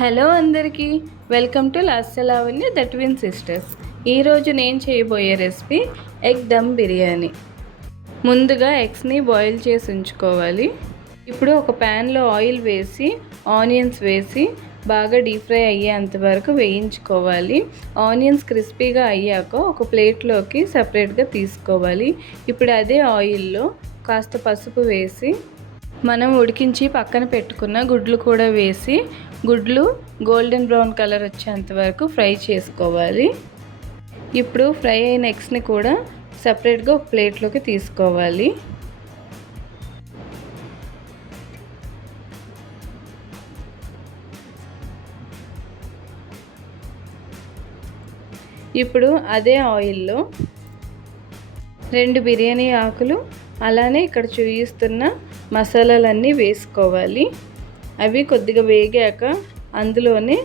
Hello అందరికీ welcome to Lasya Lavanya the twin sisters. ఈరోజు నేను చేయబోయే రెసిపీ ఎగ్ దమ్ బిర్యానీ. ముందుగా ఎగ్స్ని బాయిల్ చేసి ఉంచుకోవాలి. ఇప్పుడు ఒక ప్యాన్లో ఆయిల్ వేసి ఆనియన్స్ వేసి బాగా డీప్ ఫ్రై అయ్యేంత వరకు వేయించుకోవాలి. ఆనియన్స్ క్రిస్పీగా అయ్యాక ఒక ప్లేట్లోకి సపరేట్గా తీసుకోవాలి. ఇప్పుడు అదే ఆయిల్లో కాస్త పసుపు వేసి మనం ఉడికించి పక్కన పెట్టుకున్న గుడ్లు కూడా వేసి గుడ్లు గోల్డెన్ బ్రౌన్ కలర్ వచ్చేంత వరకు ఫ్రై చేసుకోవాలి. ఇప్పుడు ఫ్రై అయిన ఎగ్స్ని కూడా సపరేట్గా ఒక ప్లేట్లోకి తీసుకోవాలి. ఇప్పుడు అదే ఆయిల్లో 2 బిర్యానీ ఆకులు అలానే ఇక్కడ చూపిస్తున్న మసాలాలన్నీ వేసుకోవాలి. అవి కొద్దిగా వేగాక అందులోనే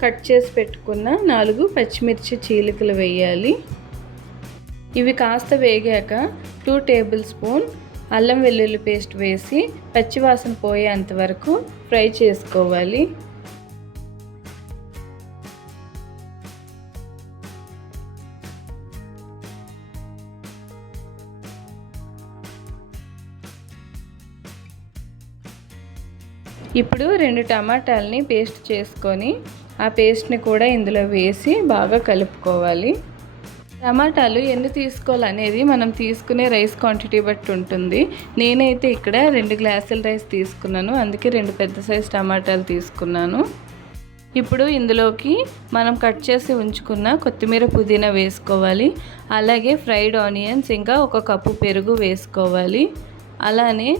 కట్ చేసి పెట్టుకున్న 4 పచ్చిమిర్చి చీలికలు వేయాలి. ఇవి కాస్త వేగాక 2 టేబుల్ స్పూన్ అల్లం వెల్లుల్లి పేస్ట్ వేసి పచ్చివాసన పోయేంత వరకు ఫ్రై చేసుకోవాలి. ఇప్పుడు 2 టమాటాలని పేస్ట్ చేసుకొని ఆ పేస్ట్ని కూడా ఇందులో వేసి బాగా కలుపుకోవాలి. టమాటాలు ఎన్ని తీసుకోవాలనేది మనం తీసుకునే రైస్ క్వాంటిటీ బట్టి ఉంటుంది. నేనైతే ఇక్కడ 2 గ్లాసుల రైస్ తీసుకున్నాను, అందుకే 2 పెద్ద సైజు టమాటాలు తీసుకున్నాను. ఇప్పుడు ఇందులోకి మనం కట్ చేసి ఉంచుకున్న కొత్తిమీర పుదీనా వేసుకోవాలి. అలాగే ఫ్రైడ్ ఆనియన్స్ ఇంకా 1 కప్పు పెరుగు వేసుకోవాలి. అలానే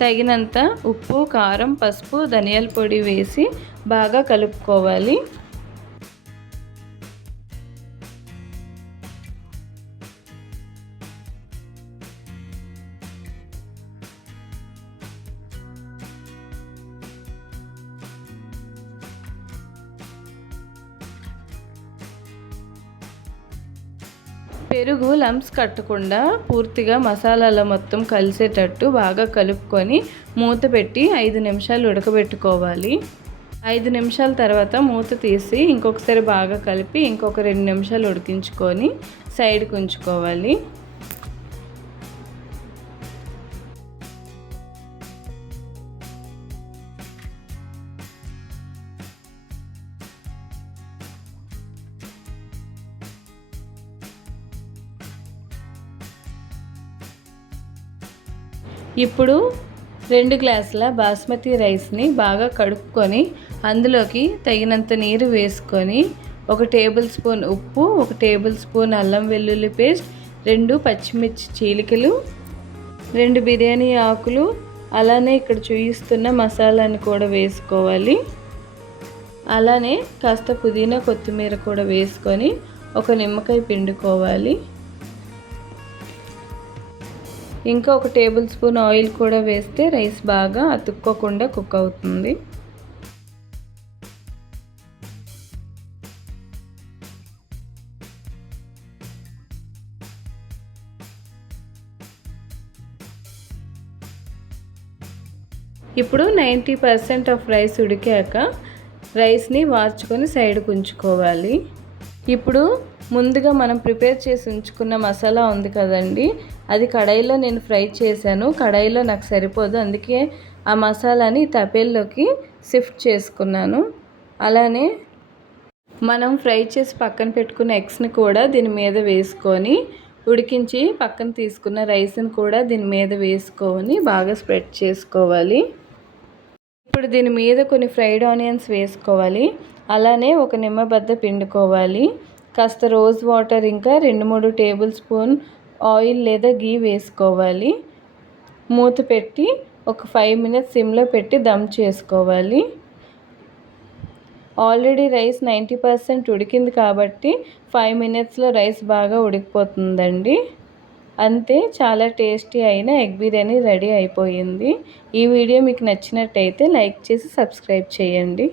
తగినంత ఉప్పు, కారం, పసుపు, ధనియాల పొడి వేసి బాగా కలుపుకోవాలి. పెరుగు లంప్స్ కట్టకుండా పూర్తిగా మసాలాలో మొత్తం కలిసేటట్టు బాగా కలుపుకొని మూత పెట్టి 5 నిమిషాలు ఉడకబెట్టుకోవాలి. 5 నిమిషాల తర్వాత మూత తీసి ఇంకొకసారి బాగా కలిపి ఇంకొక 2 నిమిషాలు ఉడికించుకొని సైడ్కి ఉంచుకోవాలి. ఇప్పుడు 2 గ్లాసుల బాస్మతి రైస్ని బాగా కడుక్కొని అందులోకి తగినంత నీరు వేసుకొని 1 టేబుల్ స్పూన్ ఉప్పు, 1 టేబుల్ స్పూన్ అల్లం వెల్లుల్లి పేస్ట్, 2 పచ్చిమిర్చి చీలికలు, 2 బిర్యానీ ఆకులు, అలానే ఇక్కడ చూపిస్తున్న మసాలాని కూడా వేసుకోవాలి. అలానే కాస్త పుదీనా కొత్తిమీర కూడా వేసుకొని 1 నిమ్మకాయ పిండుకోవాలి. ఇంకా 1 టేబుల్ స్పూన్ ఆయిల్ కూడా వేస్తే రైస్ బాగా అతుక్కోకుండా కుక్ అవుతుంది. ఇప్పుడు 90% ఆఫ్ రైస్ ఉడికాక రైస్ని వార్చుకొని సైడ్కి ఉంచుకోవాలి. ఇప్పుడు ముందుగా మనం ప్రిపేర్ చేసి ఉంచుకున్న మసాలా ఉంది కదండి, అది కడాయిలో నేను ఫ్రై చేశాను. కడాయిలో నాకు సరిపోదు, అందుకే ఆ మసాలాని తపేల్లోకి షిఫ్ట్ చేసుకున్నాను. అలానే మనం ఫ్రై చేసి పక్కన పెట్టుకున్న ఎగ్స్ని కూడా దీని మీద వేసుకొని ఉడికించి పక్కన తీసుకున్న రైస్ని కూడా దీని మీద వేసుకొని బాగా స్ప్రెడ్ చేసుకోవాలి. ఇప్పుడు దీని మీద కొన్ని ఫ్రైడ్ ఆనియన్స్ వేసుకోవాలి. అలానే 1 నిమ్మబద్ద పిండుకోవాలి. కాస్త రోజ్ వాటర్ ఇంకా 2-3 టేబుల్ స్పూన్ ఆయిల్ లేదా గీ వేసుకోవాలి. మూత పెట్టి ఒక 5 మినిట్స్ సిమ్లో పెట్టి దమ్ చేసుకోవాలి. ఆల్రెడీ రైస్ 90% ఉడికింది కాబట్టి 5 మినిట్స్లో రైస్ బాగా ఉడికిపోతుందండి. అంతే, చాలా టేస్టీ అయిన ఎగ్ బిర్యానీ రెడీ అయిపోయింది. ఈ వీడియో మీకు నచ్చినట్టయితే లైక్ చేసి సబ్స్క్రైబ్ చేయండి.